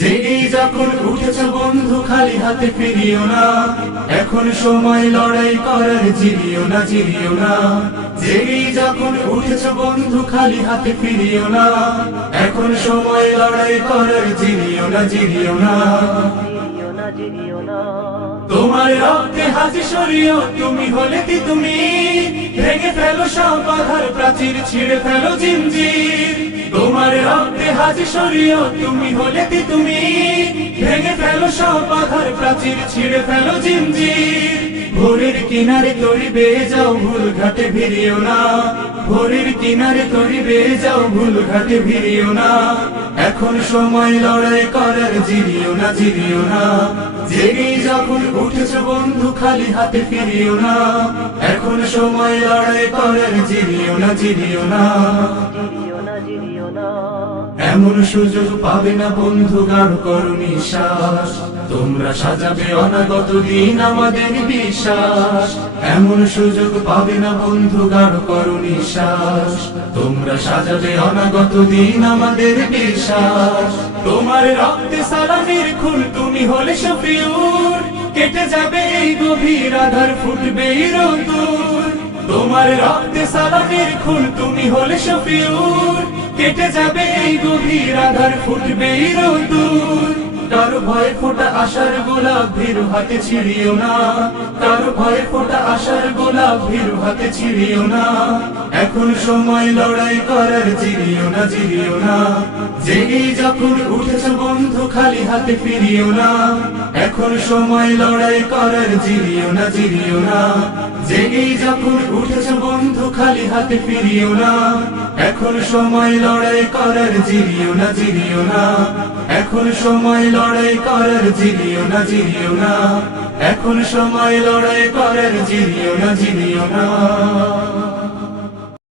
জেগেই যখন উঠেছ বন্ধু খালি হাতে ফিরিও না, এখন সময় লড়াই করার, জিরিও না জিরিও না। জেগেই যখন উঠেছ বন্ধু খালি হাতে ফিরিও না, এখন সময় লড়াই করার, জিরিও না জিরিও না। তোমার রক্তে হাসি সরিও, তুমি হলে কি তুমি ভেঙে ফেলো সব বাধার প্রাচীর, ছিঁড়ে ফেলো জিঞ্জির। তোমার রক্তে হাসি সরিও, তুমি হলে কি তুমি ভেঙে ফেলো সব বাধার প্রাচীর, ছিঁড়ে ফেলো জিঞ্জির। ভোরের কিনারে তরি বেয়ে যাও, ভুল ঘাটে ভিড়িও না। ভোরের কিনারে তরি বেয়ে যাও, ভুল ঘাটে ভিড়িও না। এখন সময় লড়াই করার, জিরিও না জিরিও না। জেগেই যখন উঠেছ বন্ধু খালি হাতে ফিরিও না, এখন সময় লড়াই করার, জিরিও না জিরিও না। এমন সুযোগ পাবে না বন্ধু, গাঢ় করো নিঃশ্বাস। তোমরা সাজাবে অনাগত দিন আমাদের বিশ্বাস। এমন সুযোগ পাবে না বন্ধু, গাঢ় করো নিঃশ্বাস। তোমরা সাজাবে অনাগত দিন আমাদের বিশ্বাস। তোমার রক্তে সালামের খুন, তুমি হলে শফিউর। কেটে যাবে এই গভীর আধার, ফুটবে রোদুর। তোমার রক্তে সালামের খুন, তুমি হলে শফিউর। কেটে যাবে এই গভীর আধার, ফুটবে রোদুর। কারো ভয়ে ফোটা আশার গোলাপ, ভীরু হাতে ছিড়িও না। কারো ভয়ে ফোটা আশার গোলাপ, ভীরু হাতে ছিড়িও না। এখন সময় লড়াই করার, জিরিও না জিরিও না। জেগেই যখন উঠেছ বন্ধু খালি হাতে ফিরিও না, এখন সময় লড়াই করার, জিরিও না জিরিও না। জেগেই যখন উঠেছ বন্ধু খালি হাতে ফিরিও না, এখন সময় লড়াই করার, জিরিও না জিরিও না। এখন সময় লড়াই করার, জিরিও না জিরিও না। এখন সময় লড়াই করার, জিরিও না জিরিও না।